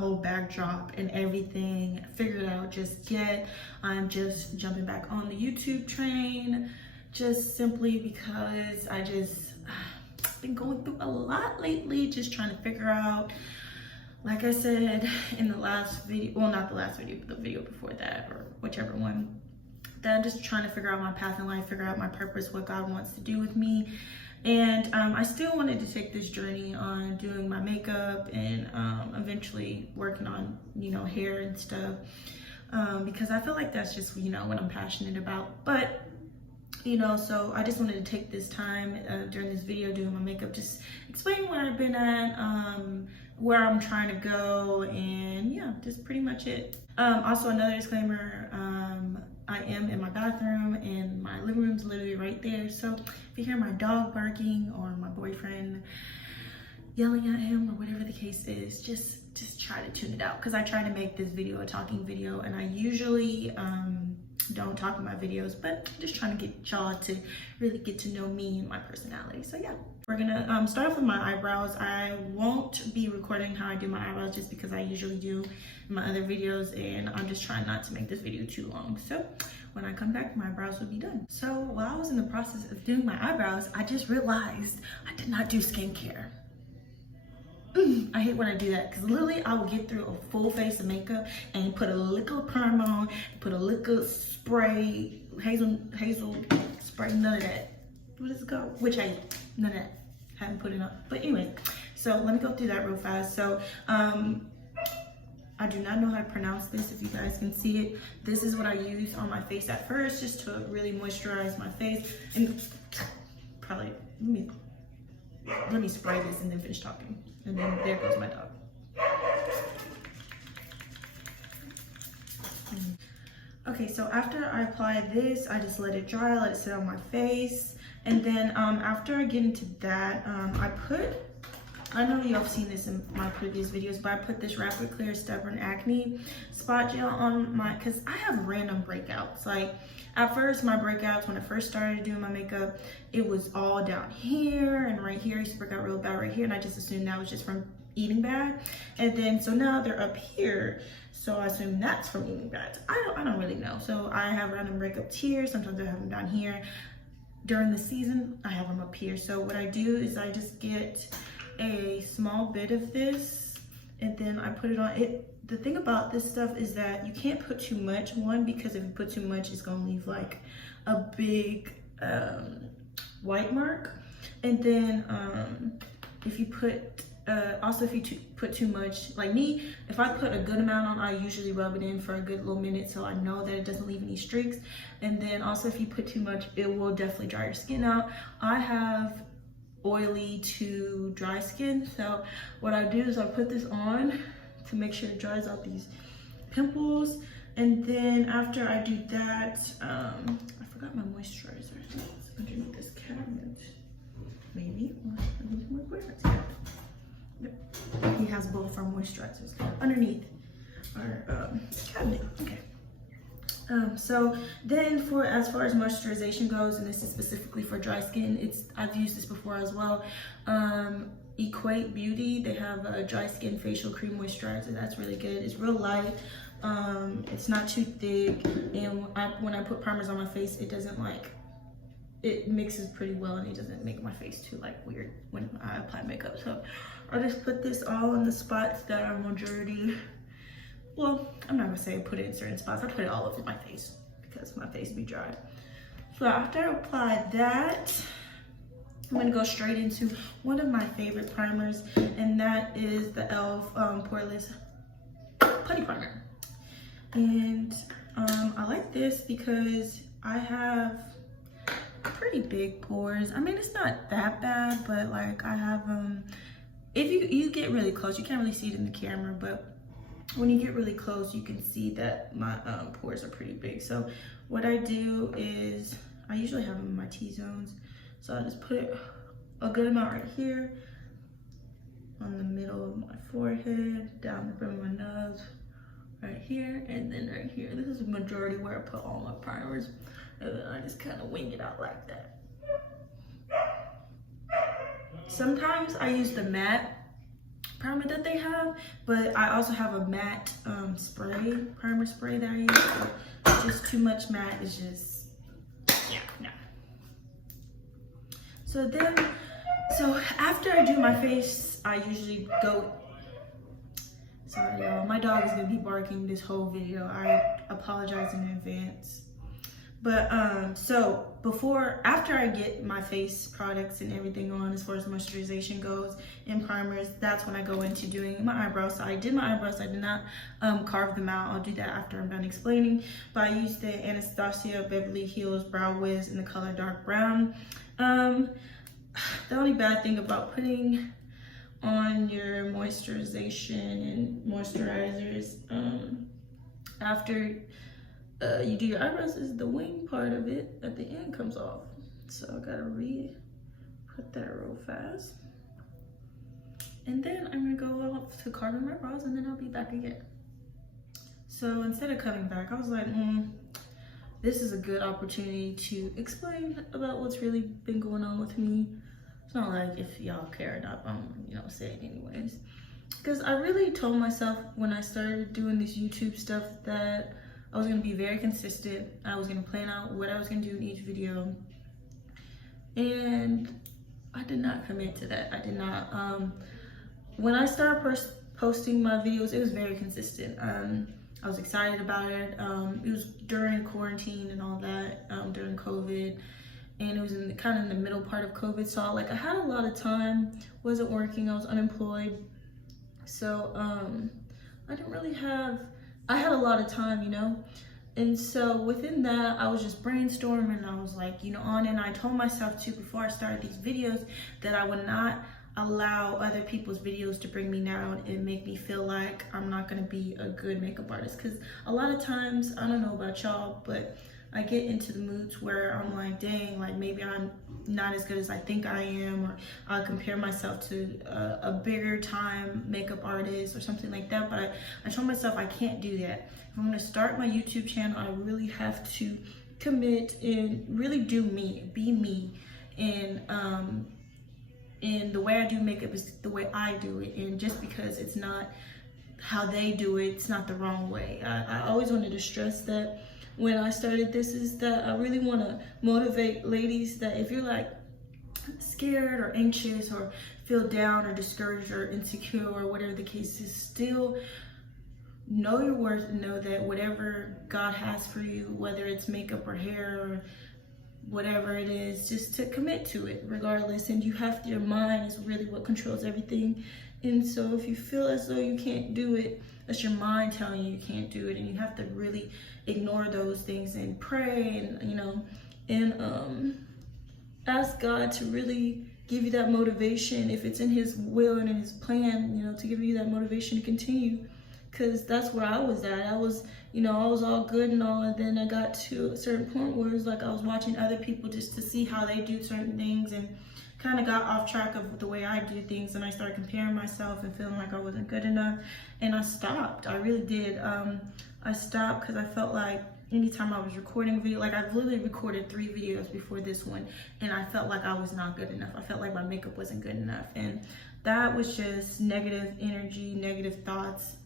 whole backdrop and everything figured out just yet. I'm just jumping back on the YouTube train, just simply because I just been going through a lot lately, just trying to figure out, like I said in the last video, well, not the last video, but the video before that, or whichever one, that I'm just trying to figure out my path in life, figure out my purpose, what God wants to do with me. And I still wanted to take this journey on doing my makeup and eventually working on, you know, hair and stuff, because I feel like that's just, you know, what I'm passionate about. But, you know, so I just wanted to take this time during this video doing my makeup, just explaining where I've been at, where I'm trying to go, and yeah, just pretty much it. Also, another disclaimer, I am in my bathroom and my living room's literally right there. So if you hear my dog barking or my boyfriend yelling at him or whatever the case is, just try to tune it out, because I try to make this video a talking video, and I usually don't talk in my videos, but I'm just trying to get y'all to really get to know me and my personality. So yeah, we're gonna start off with my eyebrows. I won't be recording how I do my eyebrows just because I usually do in my other videos, and I'm just trying not to make this video too long. So when I come back, my eyebrows will be done. So while I was in the process of doing my eyebrows, I just realized I did not do skincare. I hate when I do that, because literally I will get through a full face of makeup and put a little perm on, put a little spray, hazel spray, none of that. What is it called? Witch hazel, none of that. Haven't put it on. But anyway, so let me go through that real fast. So I do not know how to pronounce this, if you guys can see it. This is what I use on my face at first, just to really moisturize my face. And probably, let me spray this and then finish talking. And then there goes my dog. Okay, so after I apply this, I just let it dry, let it sit on my face. And then after I get into that, I know y'all have seen this in my previous videos, but I put this Rapid Clear Stubborn Acne Spot Gel on my, because I have random breakouts. Like at first, my breakouts, when I first started doing my makeup, it was all down here and right here. I used to break out real bad right here, and I just assumed that was just from eating bad. And then, so now they're up here. So I assume that's from eating bad. I don't really know. So I have random breakouts here. Sometimes I have them down here. During the season, I have them up here. So what I do is I just get a small bit of this, and then I put it on it. The thing about this stuff is that you can't put too much, one, because if you put too much, it's gonna leave like a big white mark. And then if you put also if you put too much, like me, if I put a good amount on, I usually rub it in for a good little minute so I know that it doesn't leave any streaks. And then also if you put too much, it will definitely dry your skin out. I have oily to dry skin, so what I do is I put this on to make sure it dries out these pimples. And then after I do that, I forgot my moisturizer. It's underneath this cabinet, maybe. Yep. He has both our moisturizers underneath our cabinet. Okay. So then as far as moisturization goes, and this is specifically for dry skin, I've used this before as well. Equate Beauty, they have a dry skin facial cream moisturizer. That's really good. It's real light. It's not too thick, and when I put primers on my face, it mixes pretty well, and it doesn't make my face too like weird when I apply makeup. So I just put this all in the spots that are majority. Well, I'm not gonna say I put it in certain spots. I put it all over my face because my face be dry. So after I apply that, I'm gonna go straight into one of my favorite primers, and that is the e.l.f. Poreless Putty Primer. And I like this because I have pretty big pores. I mean, it's not that bad, but like I have if you get really close, you can't really see it in the camera, but when you get really close, you can see that my pores are pretty big. So what I do is I usually have them in my T-zones. So I just put a good amount right here on the middle of my forehead, down the brim of my nose, right here, and then right here. This is the majority where I put all my primers. And then I just kind of wing it out like that. Sometimes I use the matte primer that they have, but I also have a matte primer spray that I use. So just too much matte is just, yeah, no. So after I do my face, I usually go, sorry y'all, my dog is gonna be barking this whole video. I apologize in advance. But after I get my face products and everything on as far as moisturization goes and primers, that's when I go into doing my eyebrows. So I did my eyebrows. I did not carve them out. I'll do that after I'm done explaining. But I used the Anastasia Beverly Hills Brow Wiz in the color dark brown. The only bad thing about putting on your moisturization and moisturizers after you do your eyebrows is the wing part of it at the end comes off. So I gotta put that real fast. And then I'm gonna go off to carving my brows and then I'll be back again. So instead of coming back, I was like, this is a good opportunity to explain about what's really been going on with me. It's not like if y'all care or not, you know, say it anyways. Because I really told myself when I started doing this YouTube stuff that I was gonna be very consistent. I was gonna plan out what I was gonna do in each video. And I did not commit to that. I did not. When I started posting my videos, it was very consistent. I was excited about it. It was during quarantine and all that, during COVID. And it was kind of in the middle part of COVID. So I had a lot of time, wasn't working, I was unemployed. So I didn't really I had a lot of time, you know? And so within that, I was just brainstorming. I was like, you know, and I told myself too, before I started these videos, that I would not allow other people's videos to bring me down and make me feel like I'm not gonna be a good makeup artist. Because a lot of times, I don't know about y'all, but I get into the moods where I'm like, dang, like maybe I'm not as good as I think I am, or I'll compare myself to a bigger time makeup artist or something like that. But I told myself I can't do that. If I'm gonna start my YouTube channel, I really have to commit and really do me, be me. And the way I do makeup is the way I do it. And just because it's not how they do it, it's not the wrong way. I always wanted to stress that when I started this, is that I really want to motivate ladies that if you're like scared or anxious or feel down or discouraged or insecure or whatever the case is, still know your worth and know that whatever God has for you, whether it's makeup or hair or whatever it is, just to commit to it regardless. And your mind is really what controls everything. And so if you feel as though you can't do it, that's your mind telling you can't do it, and you have to really ignore those things and pray and, you know, and ask God to really give you that motivation if it's in his will and in his plan, you know, to give you that motivation to continue. Because that's where I was at. I was all good and all, and then I got to a certain point where it's like I was watching other people just to see how they do certain things, and kind of got off track of the way I do things, and I started comparing myself and feeling like I wasn't good enough, and I stopped. I really did. I stopped because I felt like anytime I was recording a video, like I've literally recorded 3 videos before this one, and I felt like I was not good enough. I felt like my makeup wasn't good enough, and that was just negative energy, negative thoughts,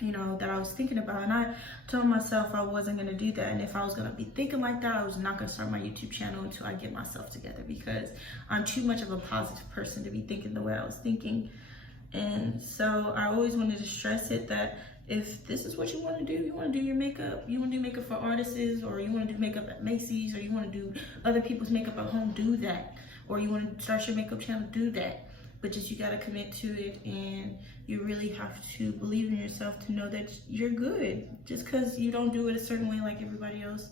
you know, that I was thinking about. And I told myself I wasn't going to do that, and if I was going to be thinking like that, I was not going to start my YouTube channel until I get myself together, because I'm too much of a positive person to be thinking the way I was thinking. And so I always wanted to stress it, that if this is what you want to do, you want to do your makeup, you want to do makeup for artists, or you want to do makeup at Macy's, or you want to do other people's makeup at home, do that. Or you want to start your makeup channel, do that. But just, you got to commit to it, and you really have to believe in yourself to know that you're good. Just because you don't do it a certain way like everybody else,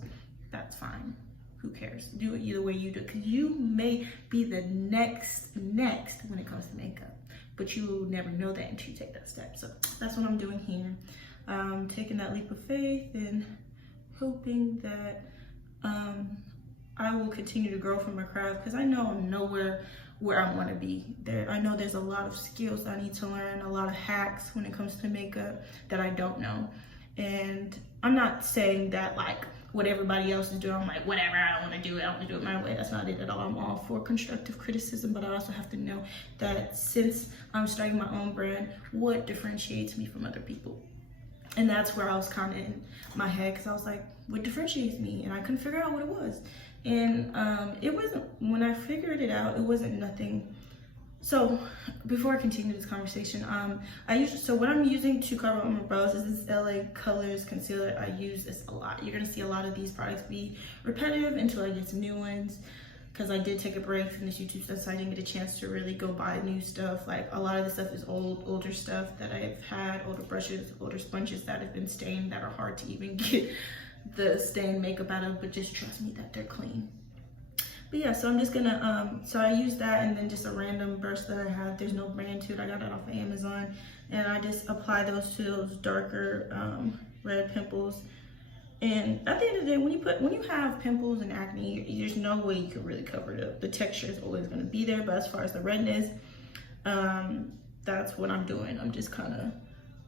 that's fine. Who cares? Do it either way you do it, because you may be the next when it comes to makeup, but you will never know that until you take that step. So that's what I'm doing here. Taking that leap of faith and hoping that I will continue to grow from my craft, because I know I'm nowhere where I want to be. I know there's a lot of skills I need to learn, a lot of hacks when it comes to makeup that I don't know. And I'm not saying that like what everybody else is doing. I'm like, whatever, I don't want to do it. I want to do it my way. That's not it at all. I'm all for constructive criticism, but I also have to know that since I'm starting my own brand, what differentiates me from other people? And that's where I was kind of in my head, because I was like, what differentiates me? And I couldn't figure out what it was. And it wasn't, when I figured it out, it wasn't nothing. So before I continue this conversation, so what I'm using to cover up my brows is this LA Colors concealer. I use this a lot. You're gonna see a lot of these products be repetitive until I get some new ones, because I did take a break from this YouTube stuff, so I didn't get a chance to really go buy new stuff. Like, a lot of the stuff is older stuff that I've had, older brushes, older sponges that have been stained, that are hard to even get the stained makeup out of, but just trust me that they're clean. But yeah, so I'm just gonna, so I use that, and then just a random brush that I have. There's no brand to it. I got it off of Amazon. And I just apply those to those darker red pimples. And at the end of the day, when you have pimples and acne, there's no way you can really cover it up. The texture is always gonna be there, but as far as the redness, that's what I'm doing. I'm just kind of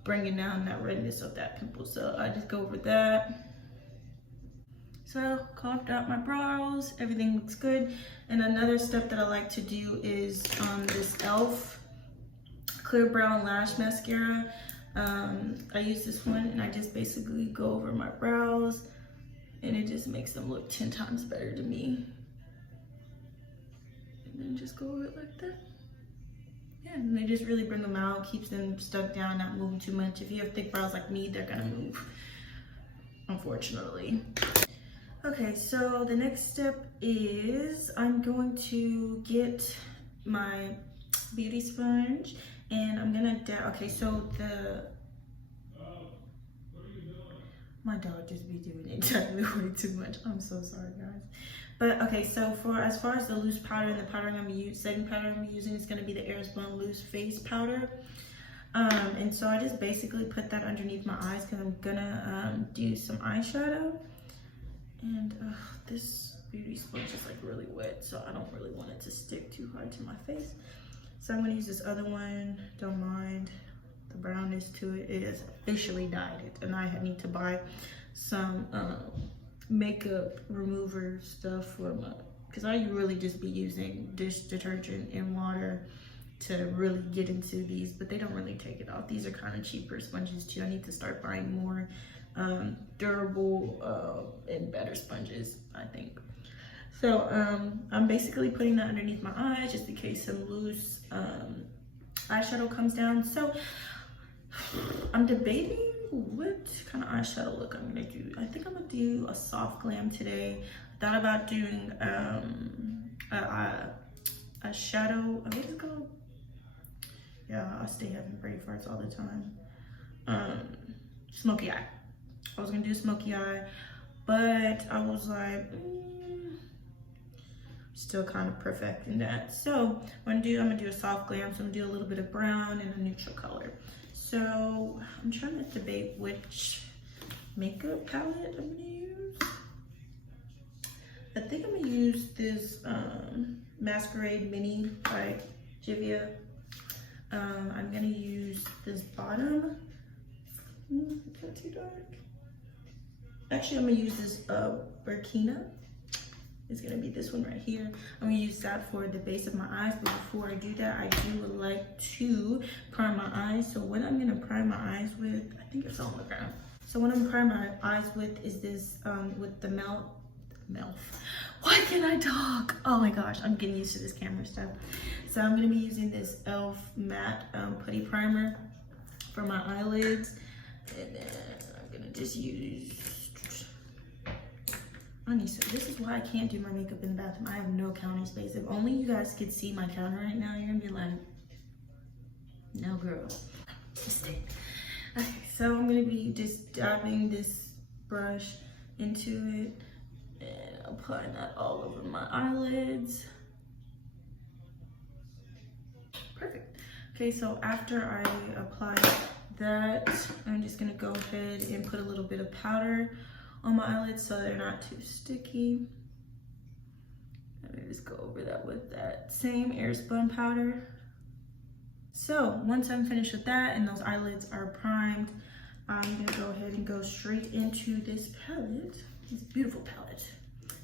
bringing down that redness of that pimple. So I just go over that. So carved out my brows, everything looks good. And another step that I like to do is this e.l.f. Clear Brown Lash Mascara. I use this one, and I just basically go over my brows, and it just makes them look 10 times better to me. And then just go over it like that. Yeah, and they just really bring them out, keeps them stuck down, not moving too much. If you have thick brows like me, they're gonna move, unfortunately. Okay, so the next step is I'm going to get my beauty sponge, and I'm gonna, okay, so my dog just be doing exactly way too much. I'm so sorry, guys. But okay, so as far as the loose powder and the powdering I'm using, setting powder I'm using is gonna be the Airspun Loose Face Powder. And so I just basically put that underneath my eyes, because I'm gonna do some eyeshadow. And this beauty sponge is like really wet, so I don't really want it to stick too hard to my face. So I'm gonna use this other one. Don't mind the brownness to it. It is officially dyed it, and I need to buy some makeup remover stuff for my, because I really just be using dish detergent and water to really get into these, but they don't really take it off. These are kind of cheaper sponges too. I need to start buying more durable and better sponges, I think. So I'm basically putting that underneath my eyes just in case some loose eyeshadow comes down. So I'm debating what kind of eyeshadow look I'm gonna do. I think I'm gonna do a soft glam today. I thought about doing a shadow, what is it called? Yeah, I stay having brain farts all the time. Smoky eye. I was gonna do smoky eye, but I was like, still kind of perfecting that. So I'm gonna do a soft glam. So I'm gonna do a little bit of brown and a neutral color. So I'm trying to debate which makeup palette I'm gonna use. I think I'm gonna use this Masquerade Mini by Jivia. I'm gonna use this bottom. Is that too dark? Actually, I'm gonna use this Burkina. It's gonna be this one right here. I'm gonna use that for the base of my eyes, but before I do that, I do like to prime my eyes. So what I'm gonna prime my eyes with, I think it's on the ground. So what I'm priming my eyes with is this, with the Melt. Why can't I talk? Oh my gosh, I'm getting used to this camera stuff. So I'm gonna be using this e.l.f. matte putty primer for my eyelids. And then I'm gonna just use, so this is why I can't do my makeup in the bathroom. I have no counter space. If only you guys could see my counter right now, you're gonna be like, no girl, mistake. Okay, so I'm gonna be just dabbing this brush into it and applying that all over my eyelids. Perfect. Okay, so after I apply that, I'm just gonna go ahead and put a little bit of powder on my eyelids so they're not too sticky. Let me just go over that with that same Airspun powder. So once I'm finished with that and those eyelids are primed, I'm gonna go ahead and go straight into this palette, this beautiful palette.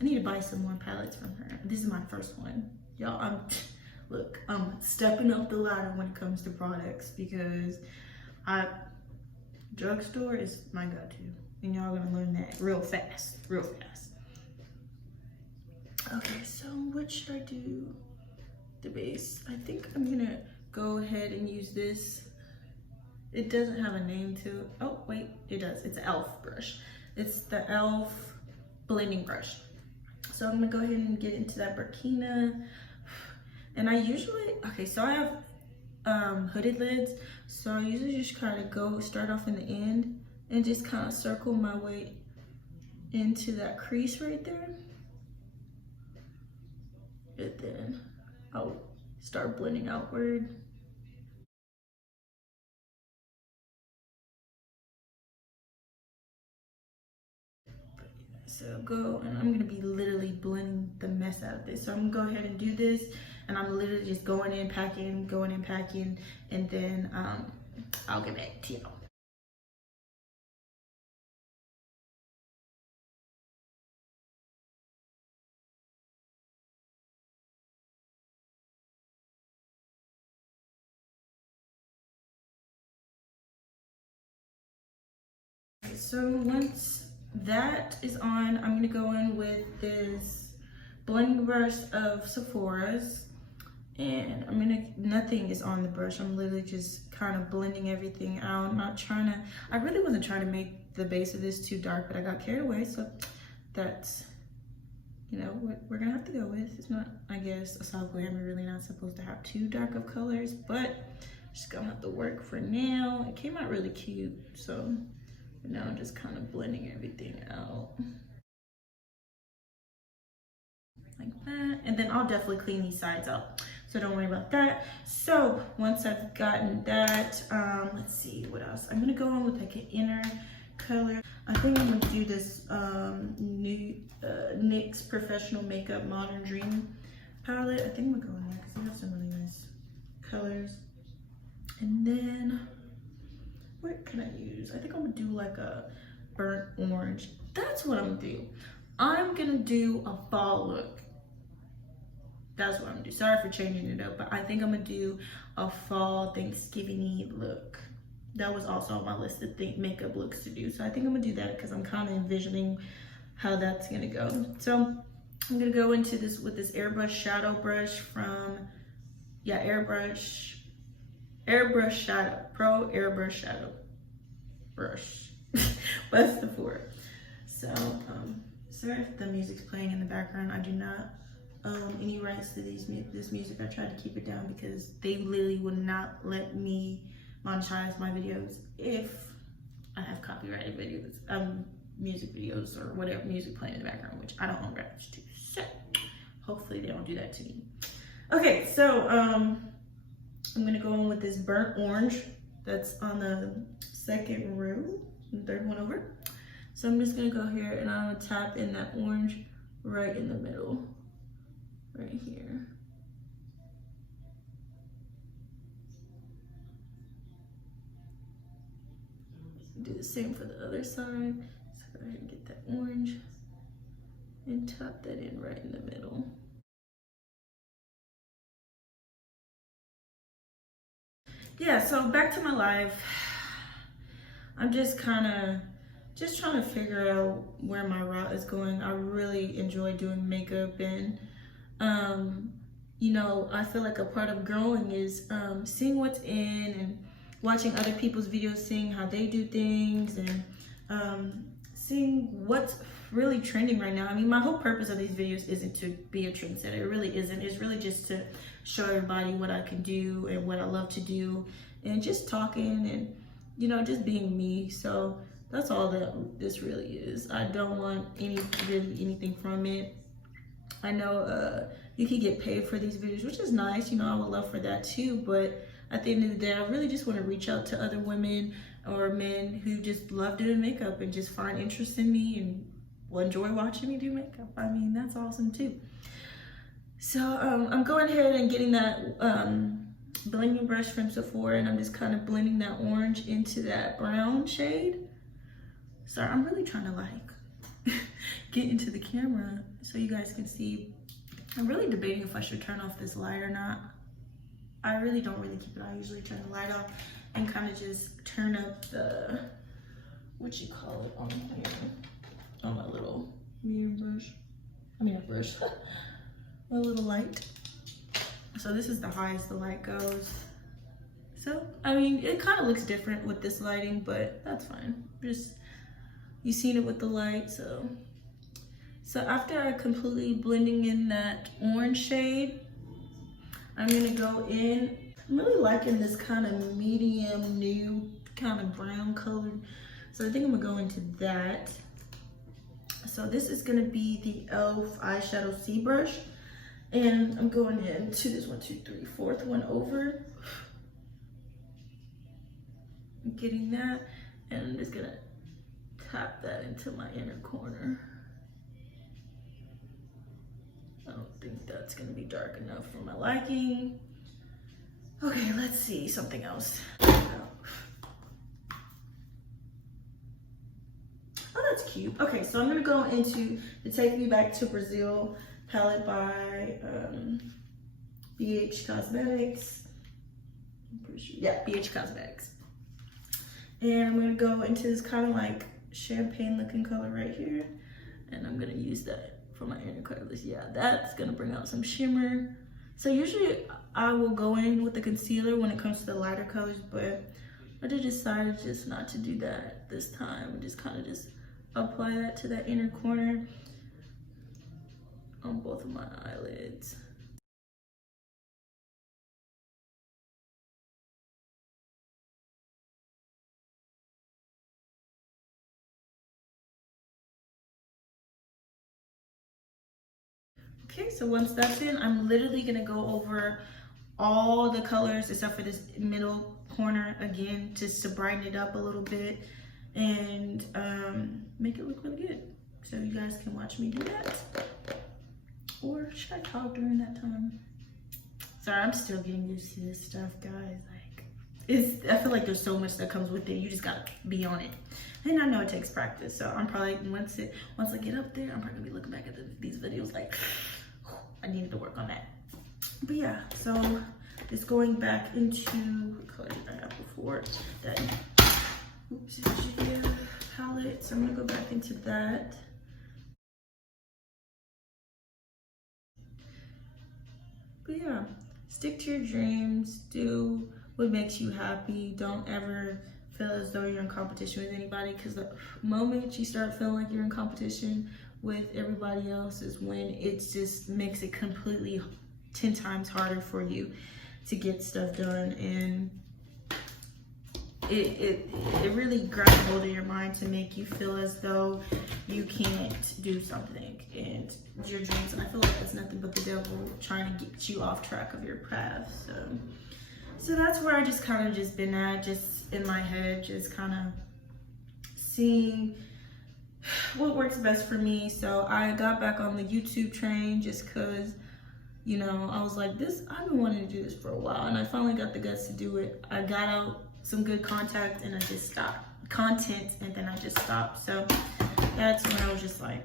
I need to buy some more palettes from her. This is my first one. Y'all, look, I'm stepping up the ladder when it comes to products because drugstore is my go-to. And y'all gonna learn that real fast, real fast. Okay, so what should I do? The base. I think I'm gonna go ahead and use this. It doesn't have a name to it. Oh, wait, it does. It's an e.l.f. brush. It's the e.l.f. blending brush. So I'm gonna go ahead and get into that Burkina. And I usually, okay, so I have hooded lids. So I usually just kind of start off in the end and just kind of circle my way into that crease right there. And then I'll start blending outward. So go, and I'm gonna be literally blending the mess out of this. So I'm gonna go ahead and do this, and I'm literally just going in, packing, and then I'll get back to y'all. So once that is on, I'm gonna go in with this blending brush of Sephora's, and nothing is on the brush. I'm literally just kind of blending everything out. I really wasn't trying to make the base of this too dark, but I got carried away. So that's, you know, what we're gonna have to go with. It's not, I guess, a soft glam. We're really not supposed to have too dark of colors, but just gonna have to work for now. It came out really cute, so now I'm just kind of blending everything out like that. And then I'll definitely clean these sides up, so don't worry about that. So once I've gotten that, let's see what else. I'm gonna go on with like an inner color. I think I'm gonna do this new NYX Professional Makeup Modern Dream palette. I think I'm gonna go in there because they have some really nice colors. And then what can I use? I think I'm gonna do like a burnt orange. That's what I'm gonna do. I'm gonna do a fall look. That's what I'm gonna do. Sorry for changing it up, but I think I'm gonna do a fall Thanksgiving-y look. That was also on my list of makeup looks to do. So I think I'm gonna do that because I'm kind of envisioning how that's gonna go. So I'm gonna go into this with this airbrush shadow brush from, yeah, airbrush shadow, pro airbrush shadow brush. That's the four. So sorry if the music's playing in the background. I do not own any rights to this music. I tried to keep it down because they literally would not let me monetize my videos if I have copyrighted videos, music videos or whatever music playing in the background, which I don't own rights to. So hopefully they don't do that to me. Okay, so I'm gonna go in with this burnt orange that's on the second row, the third one over. So I'm just gonna go here and I'm gonna tap in that orange right in the middle, right here. Do the same for the other side. So go ahead and get that orange and tap that in right in the middle. Yeah, so back to my life. I'm just trying to figure out where my route is going. I really enjoy doing makeup, and you know, I feel like a part of growing is seeing what's in and watching other people's videos, seeing how they do things, and seeing what's really trending right now. I mean, my whole purpose of these videos isn't to be a trendsetter. It really isn't. It's really just to show everybody what I can do and what I love to do, and just talking and, you know, just being me. So that's all that this really is. I don't want anything from it. I know you can get paid for these videos, which is nice. You know, I would love for that too. But at the end of the day, I really just want to reach out to other women or men who just love doing makeup and just find interest in me and will enjoy watching me do makeup. I mean, that's awesome too. So I'm going ahead and getting that blending brush from Sephora, and I'm just kind of blending that orange into that brown shade. Sorry, I'm really trying to like get into the camera so you guys can see. I'm really debating if I should turn off this light or not. I really don't really keep it. I usually turn the light off and kind of just turn up the, what you call it on here, on my little mirror brush. I mean, a brush, my little light. So this is the highest the light goes. So, I mean, it kind of looks different with this lighting, but that's fine. Just, you've seen it with the light, so. So after I completely blending in that orange shade, I'm gonna go in. I'm really liking this kind of medium nude, kind of brown color. So I think I'm gonna go into that. So this is gonna be the e.l.f. eyeshadow C brush. And I'm going into this 1, 2, 3, 4th one over. I'm getting that, and I'm just gonna tap that into my inner corner. I don't think that's gonna be dark enough for my liking. Okay, let's see something else. Oh, that's cute. Okay, so I'm gonna go into the Take Me Back to Brazil palette by BH Cosmetics. I'm pretty sure, yeah, BH Cosmetics. And I'm gonna go into this kind of like champagne looking color right here. And I'm gonna use that for my inner colors. Yeah, that's gonna bring out some shimmer. So usually I will go in with the concealer when it comes to the lighter colors, but I just decided just not to do that this time. And just kind of just apply that to that inner corner on both of my eyelids. Okay, so once that's in, I'm literally gonna go over all the colors except for this middle corner again, just to brighten it up a little bit and make it look really good. So you guys can watch me do that. Or should I talk during that time? Sorry, I'm still getting used to this stuff, guys. Like, I feel like there's so much that comes with it. You just gotta be on it. And I know it takes practice. So I'm probably, once I get up there, I'm probably gonna be looking back at these videos like, I needed to work on that. But yeah, so just going back into what color did I have before that, oops, palette. So I'm gonna go back into that. But yeah, stick to your dreams, do what makes you happy. Don't ever feel as though you're in competition with anybody, because the moment you start feeling like you're in competition with everybody else is when it just makes it completely 10 times harder for you to get stuff done. And it really grabs hold of your mind to make you feel as though you can't do something and your dreams. And I feel like that's nothing but the devil trying to get you off track of your path. So that's where I just kind of just been at, just in my head, just kind of seeing what works best for me. So I got back on the YouTube train just because, you know, I was like, I've been wanting to do this for a while, and I finally got the guts to do it. I got out some good content and I just stopped. So that's when I was just like,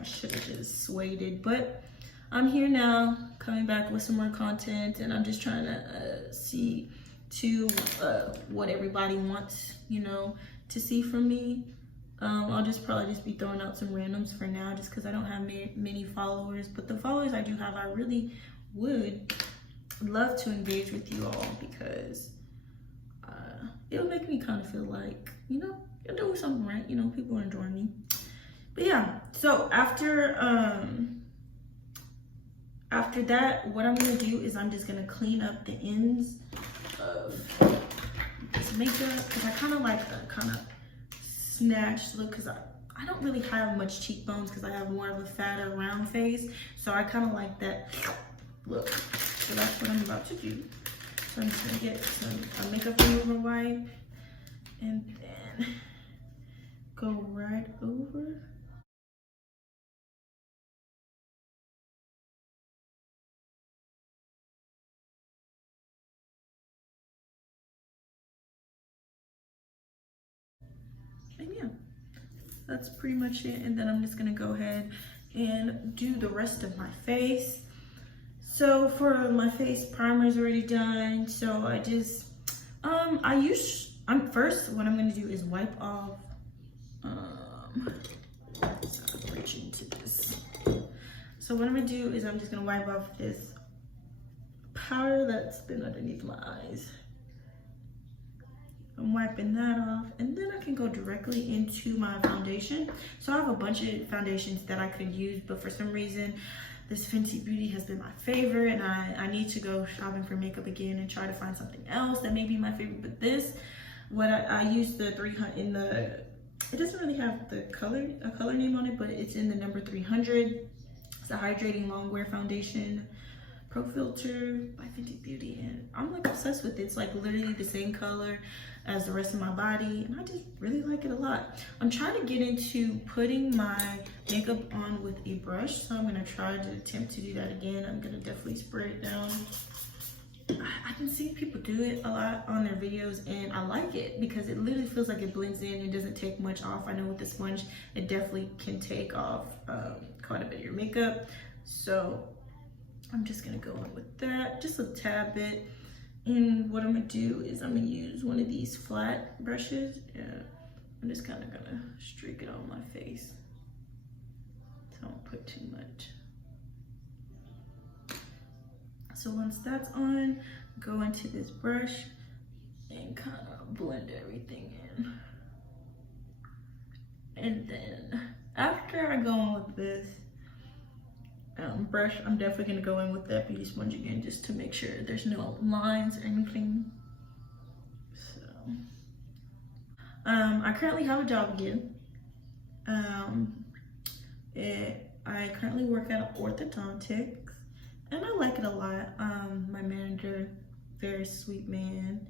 I should have just waited. But I'm here now, coming back with some more content, and I'm just trying to see to what everybody wants, you know, to see from me. I'll probably just be throwing out some randoms for now, just because I don't have many followers. But the followers I do have, I really would love to engage with you all, because it'll make me kind of feel like, you know, you're doing something right. You know, people are enjoying me. But yeah, so after that, what I'm gonna do is I'm just gonna clean up the ends of this makeup, because I kind of like a kind of snatched look, because I don't really have much cheekbones because I have more of a fatter round face. So I kind of like that look. So that's what I'm about to do. So I'm just gonna get a makeup remover wipe and then go right over. that's pretty much it. And then I'm just gonna go ahead and do the rest of my face. So for my face, primer's already done. So I just, first, what I'm gonna do is wipe off, so reach into this. So what I'm gonna do is I'm just gonna wipe off this powder that's been underneath my eyes. I'm wiping that off, and then I can go directly into my foundation. So I have a bunch of foundations that I could use, but for some reason, this Fenty Beauty has been my favorite, and I need to go shopping for makeup again and try to find something else that may be my favorite. But this, what I use the 300 in the, it doesn't really have a color name on it, but it's in the number 300. It's a hydrating long wear foundation. Pro Filter by Fenty Beauty, and I'm like obsessed with it. It's like literally the same color as the rest of my body, and I just really like it a lot. I'm trying to get into putting my makeup on with a brush, so I'm gonna try to attempt to do that again. I'm gonna definitely spray it down. I've been seeing people do it a lot on their videos, and I like it because it literally feels like it blends in and doesn't take much off. I know with the sponge, it definitely can take off quite a bit of your makeup. So I'm just gonna go in with that, just a tad bit. And what I'm gonna do is I'm gonna use one of these flat brushes. Yeah, I'm just kind of gonna streak it on my face. So I don't put too much. So once that's on, go into this brush and kind of blend everything in. And then after I go in with this brush, I'm definitely gonna go in with that beauty sponge again just to make sure there's no lines or anything. So I currently have a job again. I currently work at orthodontics, and I like it a lot. My manager, very sweet man.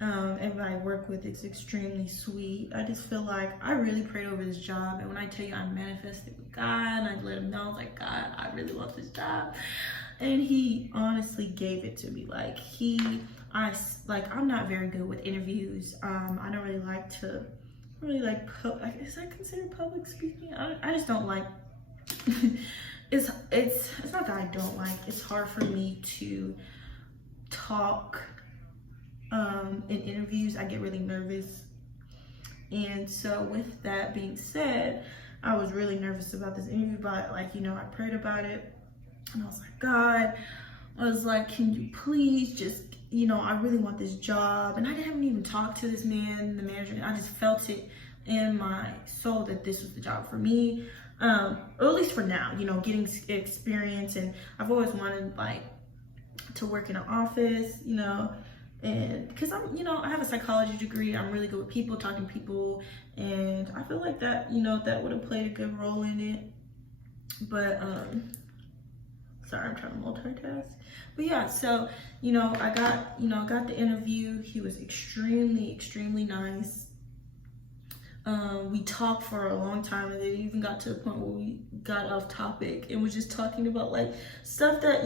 Everybody I work with is extremely sweet. I just feel like I really prayed over this job, and when I tell you I manifested with God, and I let him know, I was like, God, I really want this job, and he honestly gave it to me. Like I'm not very good with interviews. I don't really like to, is that considered public speaking? I just don't like. It's not that I don't like. It's hard for me to talk. In interviews, I get really nervous. And so with that being said, I was really nervous about this interview, but I prayed about it, and I was like, God, I was like, can you please just, I really want this job. And I didn't even talk to this man, the manager. I just felt it in my soul that this was the job for me, or at least for now, getting experience. And I've always wanted to work in an office, and because I have a psychology degree, I'm really good with people, talking to people, and I feel like that, that would have played a good role in it. But sorry, I'm trying to multitask. But yeah, so I got the interview. He was extremely nice. We talked for a long time, and it even got to the point where we got off topic and was just talking about stuff that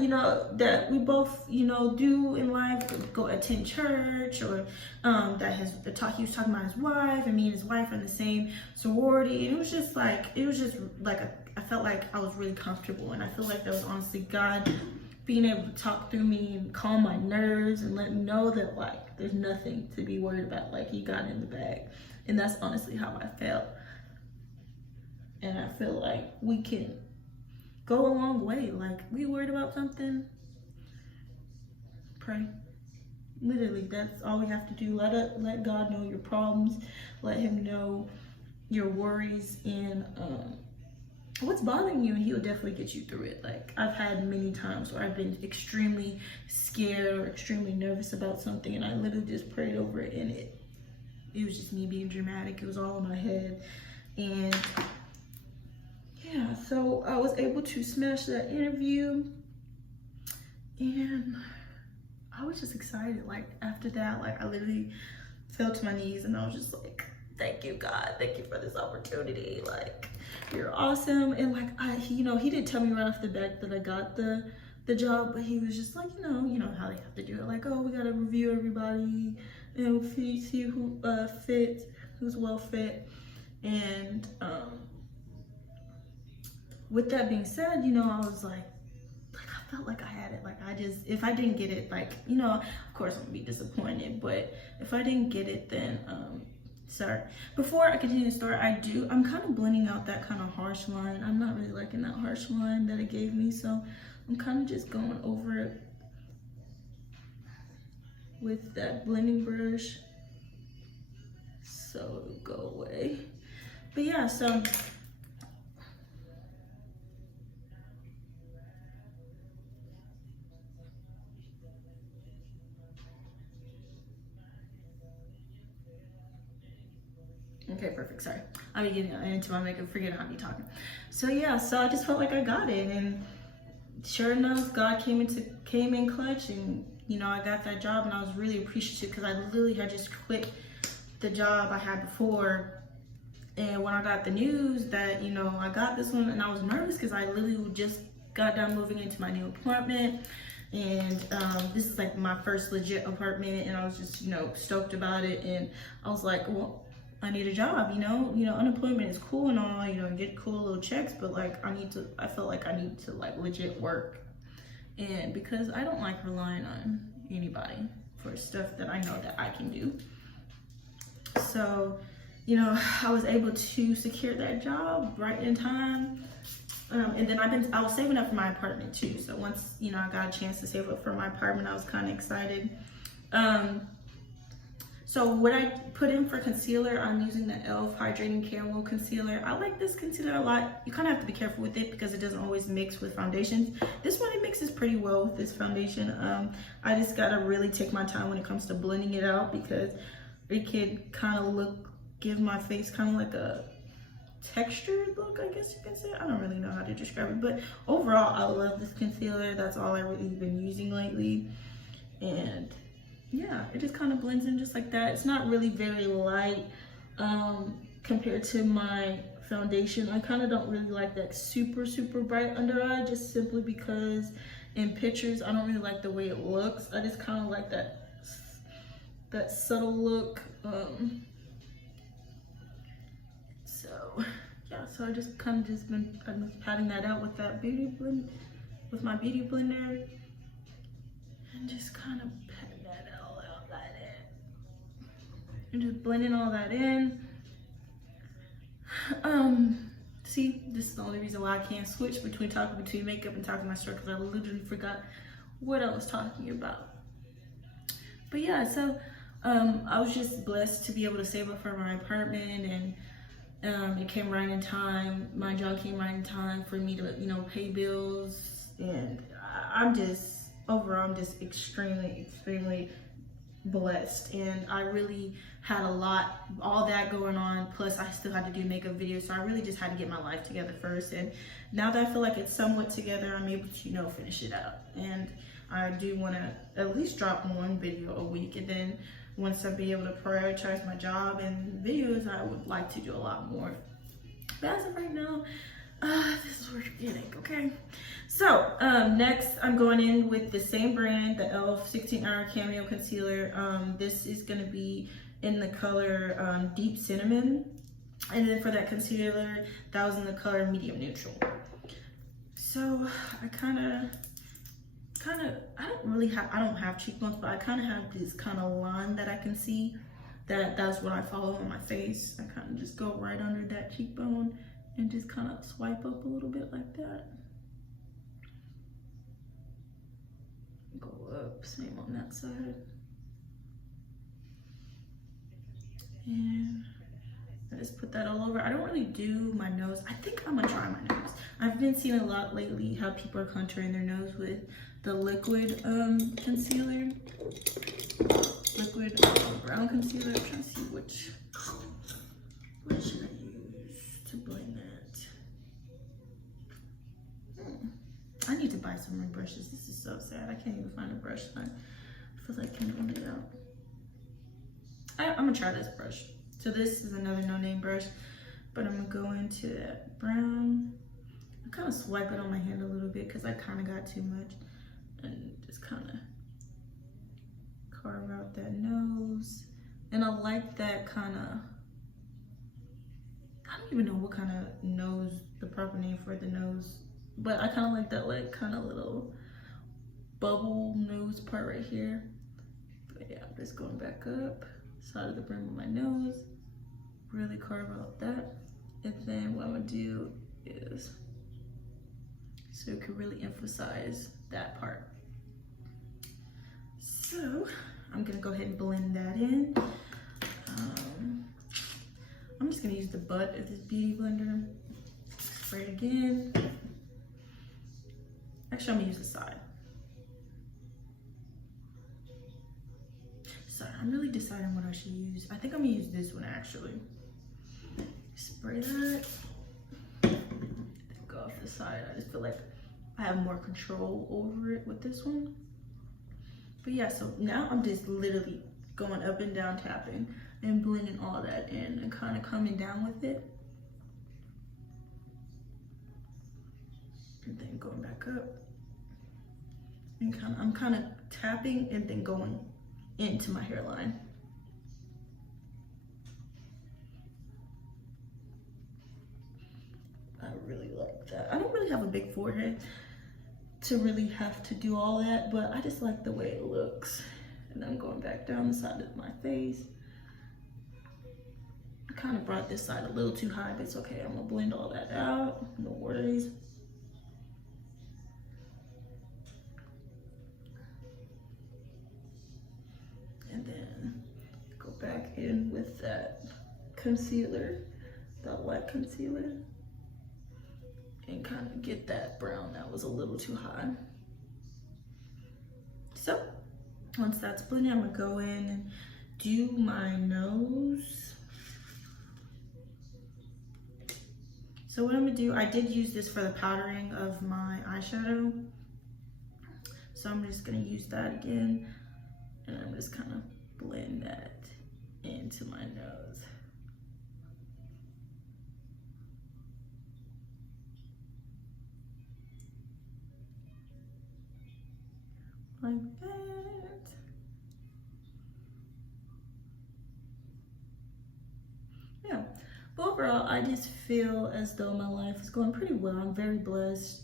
that we both do in life, go attend church, or he was talking about his wife, and me and his wife are in the same sorority, and it was just like I felt like I was really comfortable, and I feel like that was honestly God being able to talk through me and calm my nerves and let me know that there's nothing to be worried about, he got in the bag. And that's honestly how I felt. And I feel like we can go a long way. We worried about something, pray. Literally, that's all we have to do. Let God know your problems. Let him know your worries and what's bothering you, and he'll definitely get you through it. I've had many times where I've been extremely scared or extremely nervous about something, and I literally just prayed over it, and it was just me being dramatic. It was all in my head. And yeah, so I was able to smash that interview, and I was just excited. After that, I literally fell to my knees, and I was just like, thank you, God, thank you for this opportunity. You're awesome. And he didn't tell me right off the bat that I got the job, but he was just like, you know how they have to do it. Oh, we gotta review everybody and see who fits, who's well fit. And with that being said, you know, I was like I felt like I had it. Like I just, if I didn't get it, like, you know, of course I'm gonna be disappointed, but if I didn't get it, then sorry. Before I continue the story, I'm kind of blending out that kind of harsh line. I'm not really liking that harsh line that it gave me, so I'm kind of just going over it with that blending brush so it'll go away. But yeah, so okay, perfect. Sorry, I'll be getting into my makeup, forget how to be talking. So yeah, so I just felt like I got it, and sure enough, God came in clutch, and you know, I got that job, and I was really appreciative because I literally had just quit the job I had before. And when I got the news that, you know, I got this one, and I was nervous because I literally just got done moving into my new apartment, and this is like my first legit apartment, and I was just, you know, stoked about it. And I was like, well, I need a job, you know, unemployment is cool and all, you know, get cool little checks, but like I felt like I need to like legit work. And because I don't like relying on anybody for stuff that I know that I can do. So, you know, I was able to secure that job right in time. And then I was saving up for my apartment too. So once, you know, I got a chance to save up for my apartment, I was kind of excited. So what I put in for concealer, I'm using the e.l.f. Hydrating Caramel Concealer. I like this concealer a lot. You kind of have to be careful with it because it doesn't always mix with foundations. This one, it mixes pretty well with this foundation. I just gotta really take my time when it comes to blending it out because it could kind of give my face kind of like a textured look, I guess you can say. I don't really know how to describe it, but overall, I love this concealer. That's all I've really been using lately. And yeah, it just kind of blends in just like that. It's not really very light compared to my foundation. I kind of don't really like that super bright under eye, just simply because in pictures I don't really like the way it looks. I just kind of like that subtle look. So yeah, so I just kind of been patting that out with that with my beauty blender, and just kind of patting that all out like that, and just blending all that in. See, this is the only reason why I can't switch between makeup and talking my because I literally forgot what I was talking about. But yeah, so I was just blessed to be able to save up for my apartment, and it came right in time. My job came right in time for me to, you know, pay bills, and I'm just extremely blessed. And I really had all that going on, plus I still had to do makeup videos, so I really just had to get my life together first. And now that I feel like it's somewhat together, I'm able to, you know, finish it out. And I do want to at least drop one video a week, and then once I be able to prioritize my job and videos, I would like to do a lot more. But as of right now, this is what you're getting, okay? So next, I'm going in with the same brand, the e.l.f. 16-Hour Cameo Concealer. This is gonna be in the color Deep Cinnamon. And then for that concealer, that was in the color Medium Neutral. So I I don't have cheekbones, but I kind of have this kind of line that I can see. That's what I follow on my face. I kind of just go right under that cheekbone and just kind of swipe up a little bit like that. Go up, same on that side. And I just put that all over. I don't really do my nose. I think I'm gonna try my nose. I've been seeing a lot lately how people are contouring their nose with the liquid concealer. Liquid brown concealer. I'm trying to see what should I use to blend that. I need to buy some more brushes. This is so sad. I can't even find a brush. I feel like I can blend it out. I'm gonna try this brush. So this is another no-name brush, but I'm gonna go into that brown. I kind of swipe it on my hand a little bit because I kind of got too much, and just kind of carve out that nose. And I like that kind of don't even know what kind of nose, the proper name for the nose, but I kind of like that like kind of little bubble nose part right here. But yeah, I'm just going back up, side of the brim of my nose, really carve out that. And then what I'm gonna do is, so it can really emphasize that part. So I'm gonna go ahead and blend that in. I'm just gonna use the butt of this beauty blender. Spray it again. Actually, I'm gonna use the side. Sorry, I'm really deciding what I should use. I think I'm gonna use this one actually. Spray that. Then go off the side. I just feel like I have more control over it with this one. But yeah, so now I'm just literally going up and down, tapping and blending all that in and kind of coming down with it. And then going back up. And I'm kind of tapping and then going into my hairline. I really like that. I don't really have a big forehead to really have to do all that, but I just like the way it looks. And I'm going back down the side of my face. I kind of brought this side a little too high, but it's okay. I'm gonna blend all that out, no worries. And then go back in with that concealer, that white concealer, and kind of get that brown that was a little too high. So once that's blended, I'm gonna go in and do my nose. So what I'm gonna do, I did use this for the powdering of my eyeshadow. So I'm just gonna use that again. And I'm just kind of blend that into my nose. Like that. Yeah, but overall, I just feel as though my life is going pretty well. I'm very blessed.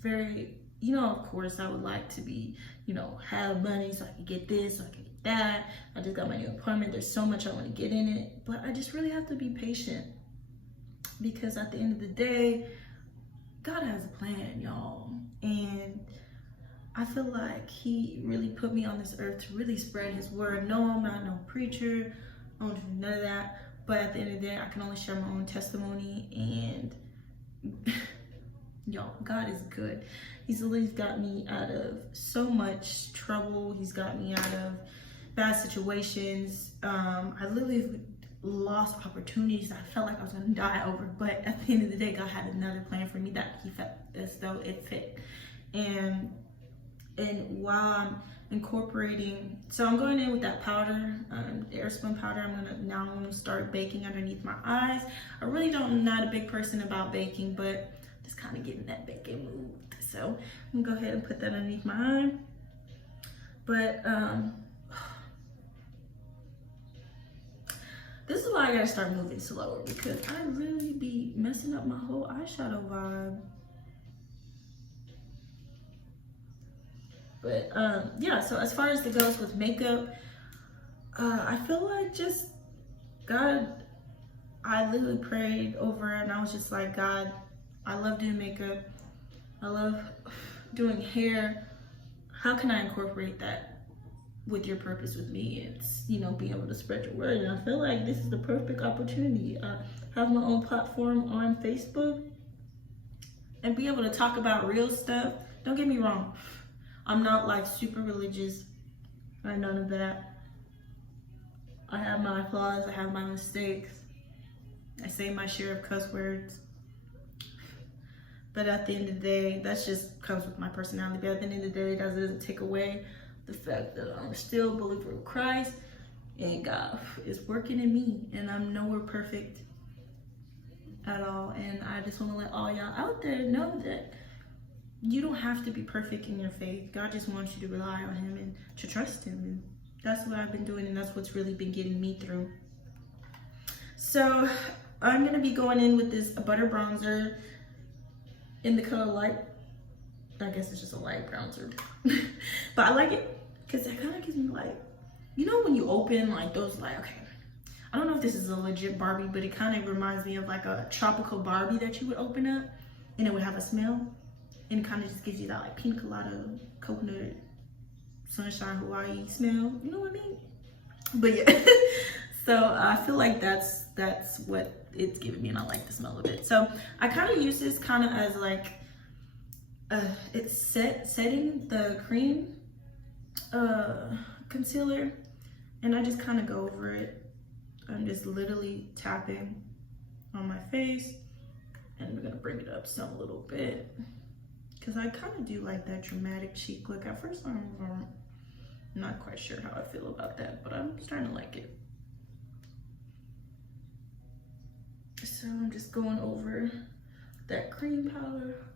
Very, you know, of course, I would like to be, you know, have money so I can get this, so I can get that. I just got my new apartment. There's so much I want to get in it, but I just really have to be patient because at the end of the day, God has a plan, y'all. And I feel like he really put me on this earth to really spread his word. No, I'm not no preacher. I don't do none of that. But at the end of the day, I can only share my own testimony. And y'all, God is good. He's always got me out of so much trouble. He's got me out of bad situations. I literally lost opportunities that I felt like I was gonna die over. But at the end of the day, God had another plan for me that he felt as though it fit. And while I'm incorporating, so I'm going in with that powder, the airspun powder. I'm gonna start baking underneath my eyes. I really don't, not a big person about baking, but just kind of getting that baking mood. So I'm gonna go ahead and put that underneath my eye. But this is why I gotta start moving slower, because I really be messing up my whole eyeshadow vibe. But yeah, so as far as it goes with makeup, I feel like just God, I literally prayed over it and I was just like, God, I love doing makeup. I love doing hair. How can I incorporate that with your purpose with me? It's, you know, being able to spread your word. And I feel like this is the perfect opportunity. I have my own platform on Facebook and be able to talk about real stuff. Don't get me wrong. I'm not like super religious or none of that. I have my flaws, I have my mistakes. I say my share of cuss words. But at the end of the day, that just comes with my personality. But at the end of the day, that doesn't take away the fact that I'm still a believer of Christ and God is working in me, and I'm nowhere perfect at all. And I just want to let all y'all out there know that you don't have to be perfect in your faith. God just wants you to rely on him and to trust him. And that's what I've been doing, and that's what's really been getting me through. So I'm gonna be going in with this butter bronzer in the color light. I guess it's just a light bronzer, but I like it because it kind of gives me like, you know, when you open like those, like, okay, I don't know if this is a legit Barbie, but it kind of reminds me of like a tropical Barbie that you would open up and it would have a smell, and it kind of just gives you that like pina colada, coconut, sunshine, Hawaii smell. You know what I mean? But yeah, so I feel like that's what it's giving me, and I like the smell of it. So I kind of use this kind of as like it's setting the cream concealer, and I just kind of go over it. I'm just literally tapping on my face, and we're gonna bring it up some a little bit because I kind of do like that dramatic cheek look. At first, I'm not quite sure how I feel about that, but I'm starting to like it. So I'm just going over that cream powder.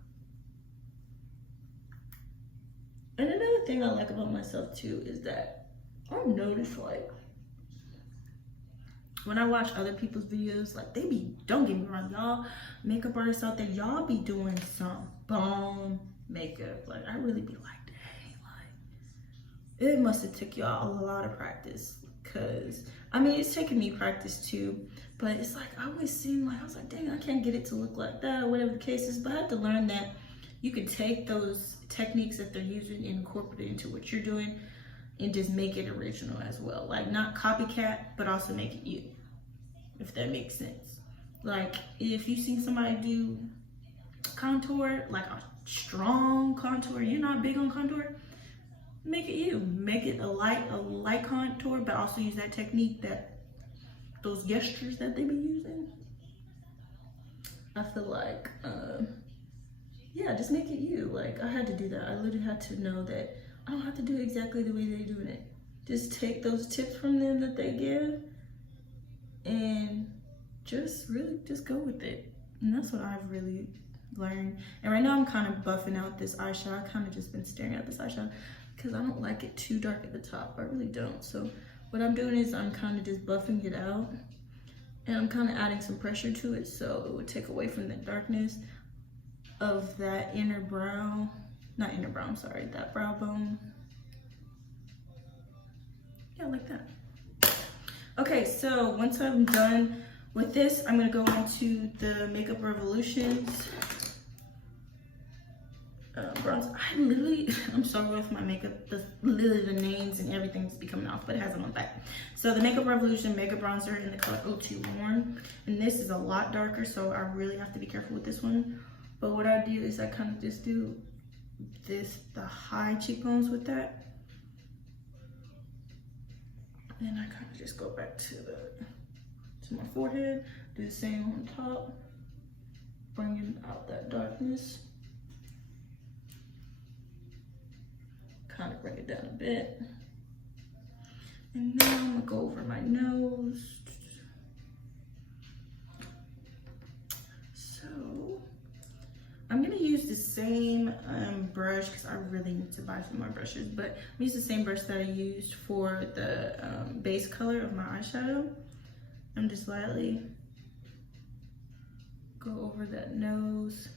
And another thing I like about myself too is that I notice, like, when I watch other people's videos, like, they be, don't get me wrong, y'all makeup artists out there, y'all be doing some bomb makeup. Like, I really be like, dang, like, it must have took y'all a lot of practice. Cause, I mean, it's taking me practice too, but it's like, I always seem like, I was like, dang, I can't get it to look like that, or whatever the case is. But I had to learn that you can take those techniques that they're using and incorporate it into what you're doing and just make it original as well. Like, not copycat, but also make it you, if that makes sense. Like, if you see somebody do contour, like a strong contour, you're not big on contour, make it you. Make it a light contour, but also use that technique, that those gestures that they be using. I feel like, yeah, just make it you. Like, I had to do that. I literally had to know that I don't have to do it exactly the way they're doing it. Just take those tips from them that they give and just really just go with it. And that's what I've really learned. And right now I'm kind of buffing out this eyeshadow. I kind of just been staring at this eyeshadow because I don't like it too dark at the top. I really don't. So what I'm doing is I'm kind of just buffing it out, and I'm kind of adding some pressure to it so it would take away from the darkness of that inner brow, not inner brow, I'm sorry, that brow bone. Yeah, like that. Okay, so once I'm done with this, I'm gonna go into the Makeup Revolutions bronze. I'm sorry with my makeup, literally the names and everything's be coming off, but it has it on back. So the Makeup Revolution Makeup Bronzer in the color 02 Warm, and this is a lot darker, so I really have to be careful with this one. But what I do is I kind of just do this, the high cheekbones with that. And I kind of just go back to my forehead, do the same on top, bringing out that darkness. Kind of bring it down a bit. And now I'm gonna go over my nose. So I'm gonna use the same brush because I really need to buy some more brushes, but I'm gonna use the same brush that I used for the base color of my eyeshadow. I'm just lightly go over that nose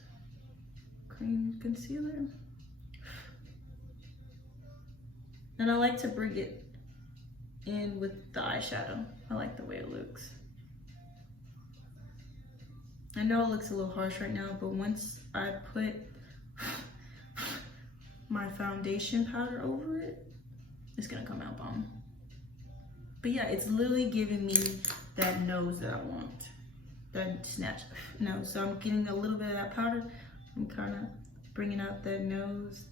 cream concealer. And I like to bring it in with the eyeshadow. I like the way it looks. I know it looks a little harsh right now, but once I put my foundation powder over it, it's gonna come out bomb. But yeah, it's literally giving me that nose that I want. That snatch nose. So I'm getting a little bit of that powder. I'm kind of bringing out that nose.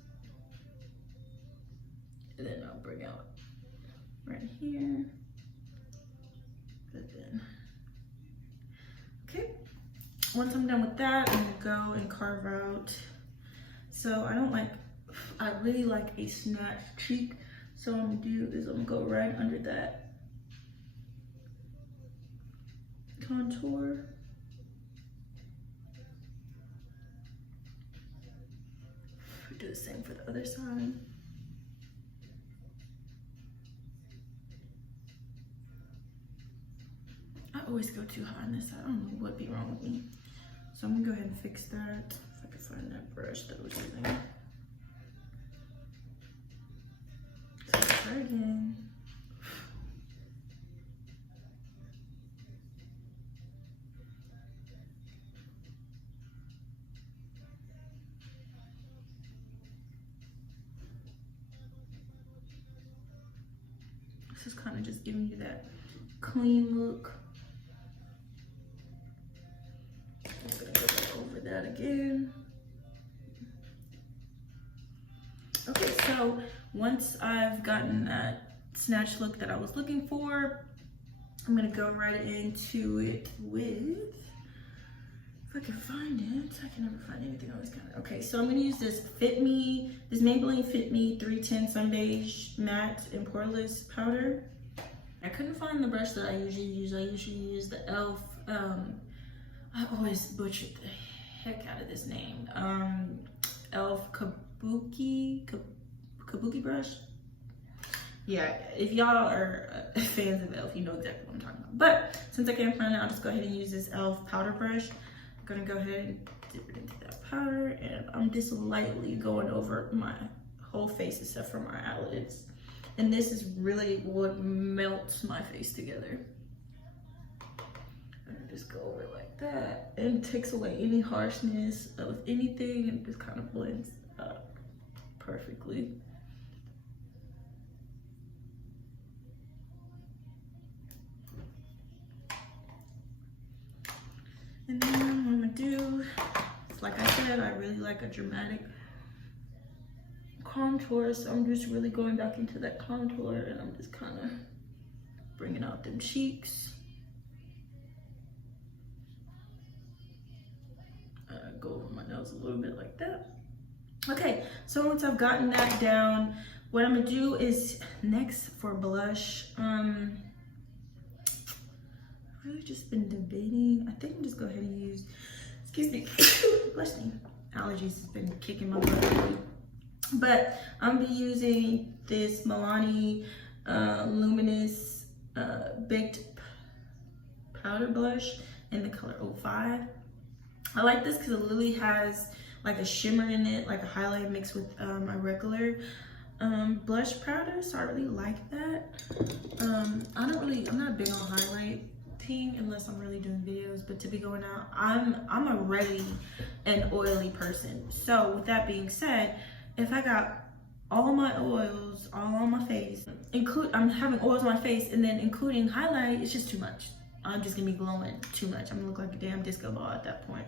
And then I'll bring out right here. And then, okay. Once I'm done with that, I'm gonna go and carve out. So I really like a snatched cheek. So what I'm gonna do is I'm gonna go right under that contour. Do the same for the other side. I always go too high on this side. I don't know what be wrong with me. So I'm gonna go ahead and fix that. If I can find that brush that I was using. So try again. This is kind of just giving you that clean look. I'm gonna go back over that again. Okay, so once I've gotten that snatch look that I was looking for, I'm gonna go right into it with, if I can find it, I can never find anything on this kind of, okay, so I'm gonna use this this Maybelline Fit Me 310 Sun Beige Matte and Poreless Powder. I couldn't find the brush that I usually use. I usually use the e.l.f. I always butchered the heck out of this name. e.l.f. Kabuki brush. Yeah, if y'all are fans of e.l.f., you know exactly what I'm talking about. But since I can't find it, I'll just go ahead and use this e.l.f. powder brush. I'm gonna go ahead and dip it into that powder, and I'm just lightly going over my whole face except for my eyelids. And this is really what melts my face together. And just go over it like that, and takes away any harshness of anything, and just kind of blends up perfectly. And then what I'm gonna do, like I said, I really like a dramatic contour, so I'm just really going back into that contour, and I'm just kind of bringing out them cheeks. Go over my nose a little bit like that. Okay, so once I've gotten that down, what I'm gonna do is next for blush. I've really just been debating. I think I'm just go ahead and use, excuse me, bless me. Allergies have been kicking my butt. But I'm gonna be using this Milani Luminous Baked Powder Blush in the color 05. I like this because it literally has like a shimmer in it, like a highlight mixed with my regular blush powder, so I really like that. I'm not big on highlighting unless I'm really doing videos, but to be going out, I'm a ready and oily person. So with that being said, if I got all my oils all on my face, I'm having oils on my face and then including highlight, it's just too much. I'm just gonna be glowing too much. I'm gonna look like a damn disco ball at that point.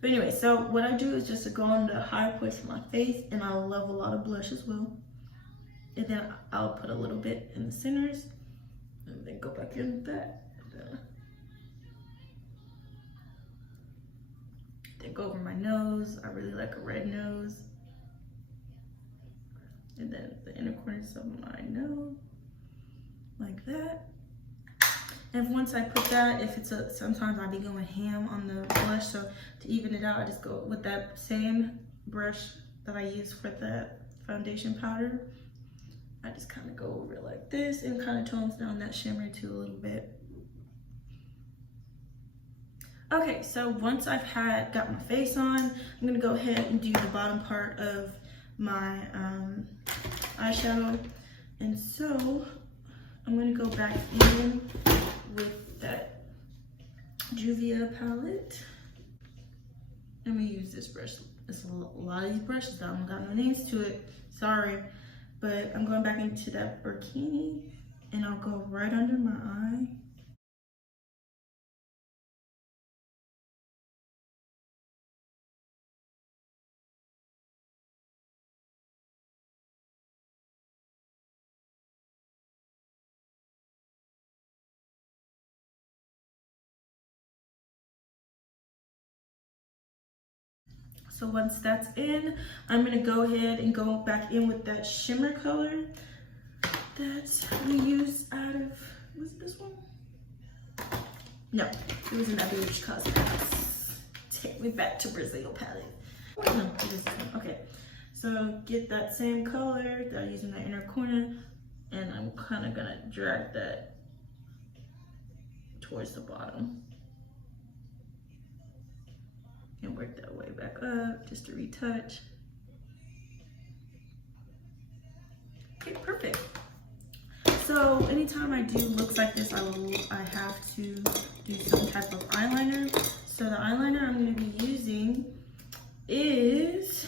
But anyway, so what I do is just to go on the high points of my face, and I'll love a lot of blush as well. And then I'll put a little bit in the centers, and then go back in with that. Then go over my nose. I really like a red nose. And then the inner corners of my nose, like that. And once I put that, sometimes I'll be going ham on the blush, so to even it out, I just go with that same brush that I use for the foundation powder. I just kind of go over it like this, and kind of tones down that shimmer too a little bit. Okay, so once I've got my face on, I'm gonna go ahead and do the bottom part of my eyeshadow. And so I'm gonna go back in with that Juvia palette. I'm gonna use this brush. There's a lot of these brushes, I don't got no names to it, sorry. But I'm going back into that Burkini, and I'll go right under my eye. So once that's in, I'm gonna go ahead and go back in with that shimmer color that we used out of, was it this one? No, it was in that Beach Cosmetics Take Me Back to Brazil palette. No, it is this one. Okay, so get that same color that I use in the inner corner, and I'm kind of gonna drag that towards the bottom. And work that way back up just to retouch. Okay, perfect. So anytime I do looks like this, I have to do some type of eyeliner. So the eyeliner I'm going to be using is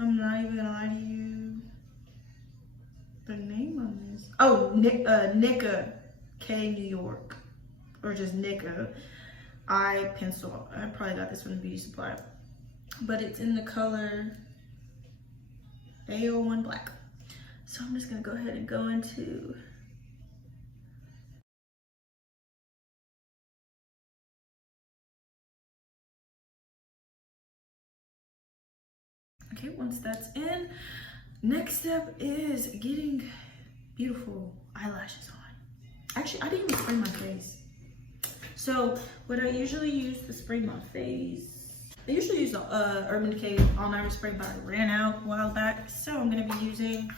I'm not even gonna lie to you. The name on this. Oh, Nicka K New York, or just Nicka eye pencil. I probably got this from the beauty supply, but it's in the color A01 Black. So I'm just gonna go ahead and go into okay, once that's in, next step is getting beautiful eyelashes on. Actually, I didn't even spray my face. So what I usually use to spray my face, I usually use the Urban Decay All Nighter Spray, but I ran out a while back. So I'm gonna be using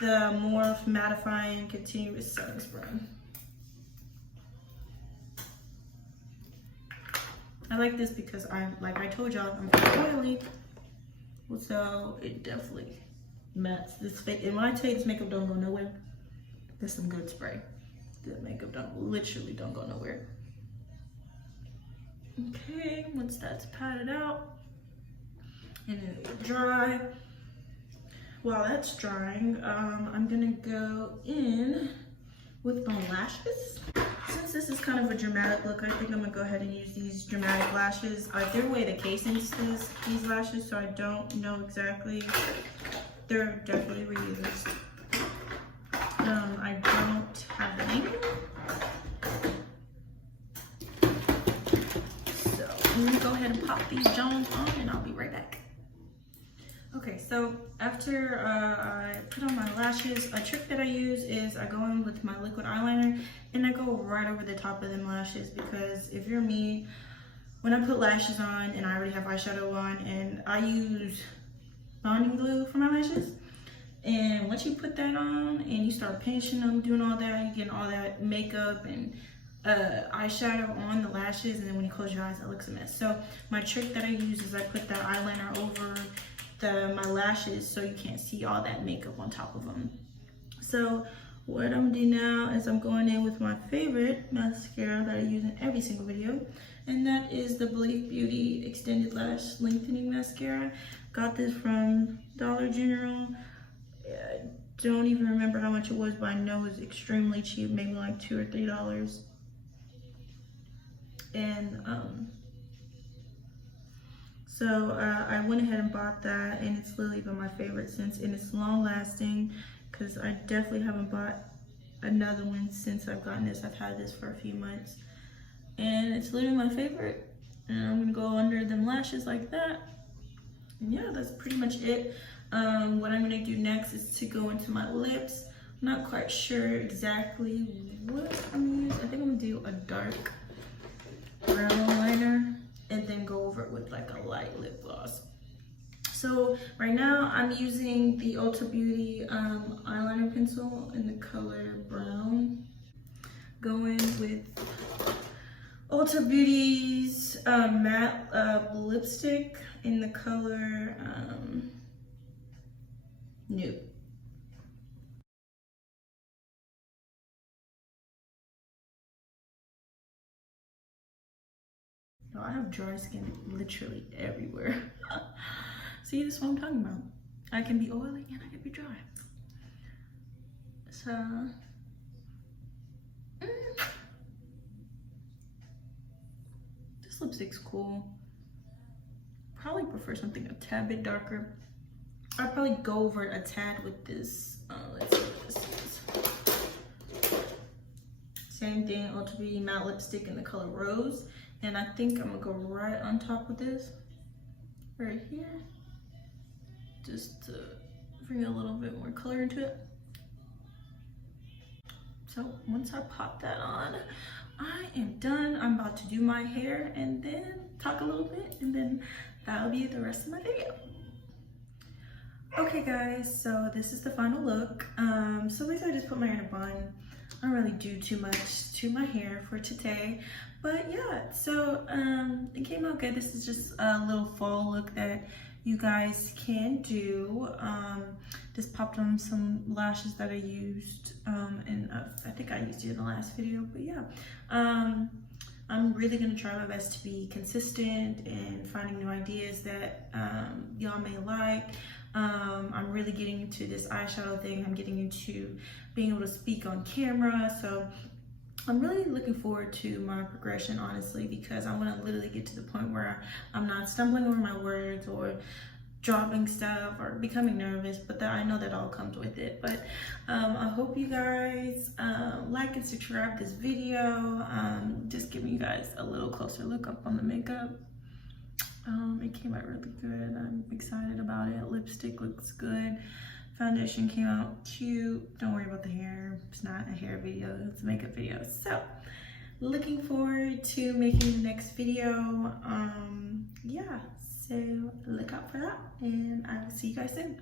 the Morph Mattifying Continuous Setting Spray. I like this because like I told y'all, I'm oily. So it definitely mattes this face. And when I tell you this makeup don't go nowhere, that's some good spray. The makeup literally don't go nowhere. Okay, once that's patted out and it will dry. While that's drying, I'm gonna go in with my lashes. Since this is kind of a dramatic look, I think I'm gonna go ahead and use these dramatic lashes. I threw away the casings to these lashes, so I don't know exactly. They're definitely reused. I don't have the name. So I'm gonna go ahead and pop these Jones on and I'll be right back. Okay, so after I put on my lashes, a trick that I use is I go in with my liquid eyeliner and I go right over the top of them lashes, because if you're me, when I put lashes on and I already have eyeshadow on, and I use bonding glue for my lashes, and once you put that on and you start pinching them, doing all that, you get all that makeup and eyeshadow on the lashes, and then when you close your eyes, it looks a mess. So my trick that I use is I put that eyeliner over my lashes so you can't see all that makeup on top of them. So what I'm doing now is I'm going in with my favorite mascara that I use in every single video, and that is the Believe Beauty Extended Lash Lengthening Mascara. Got this from Dollar General. I don't even remember how much it was, but I know it's extremely cheap, maybe like $2 or $3. And so I went ahead and bought that, and it's literally been my favorite since, and it's long lasting, because I definitely haven't bought another one since I've gotten this. I've had this for a few months, and it's literally my favorite. And I'm gonna go under them lashes like that. And yeah, that's pretty much it. What I'm gonna do next is to go into my lips. I'm not quite sure exactly what I'm gonna use. I think I'm gonna do a dark brown liner and then go over it with like a light lip gloss. So right now I'm using the Ulta Beauty eyeliner pencil in the color brown. Going with Ulta Beauty's matte lipstick in the color Nude. No, I have dry skin literally everywhere. See, this is what I'm talking about. I can be oily and I can be dry. So, this lipstick's cool. Probably prefer something a tad bit darker. I'd probably go over it a tad with this. Let's see what this is. Same thing, Ulta Beauty matte lipstick in the color Rose. And I think I'm gonna go right on top of this, right here, just to bring a little bit more color into it. So once I pop that on, I am done. I'm about to do my hair and then talk a little bit, and then that'll be the rest of my video. Okay guys, so this is the final look. So basically I just put my hair in a bun. I don't really do too much to my hair for today, but yeah, so it came out good. This is just a little fall look that you guys can do. Just popped on some lashes that I used, and I think I used it in the last video, but yeah. I'm really gonna try my best to be consistent and finding new ideas that y'all may like. I'm really getting into this eyeshadow thing. I'm getting into being able to speak on camera. So I'm really looking forward to my progression, honestly, because I want to literally get to the point where I'm not stumbling over my words or dropping stuff or becoming nervous, but that I know that all comes with it. But I hope you guys like and subscribe this video. Just giving you guys a little closer look up on the makeup. It came out really good. I'm excited about it. Lipstick looks good. Foundation came out cute. Don't worry about the hair. It's not a hair video, it's a makeup video. So looking forward to making the next video. Yeah, so look out for that, and I will see you guys soon.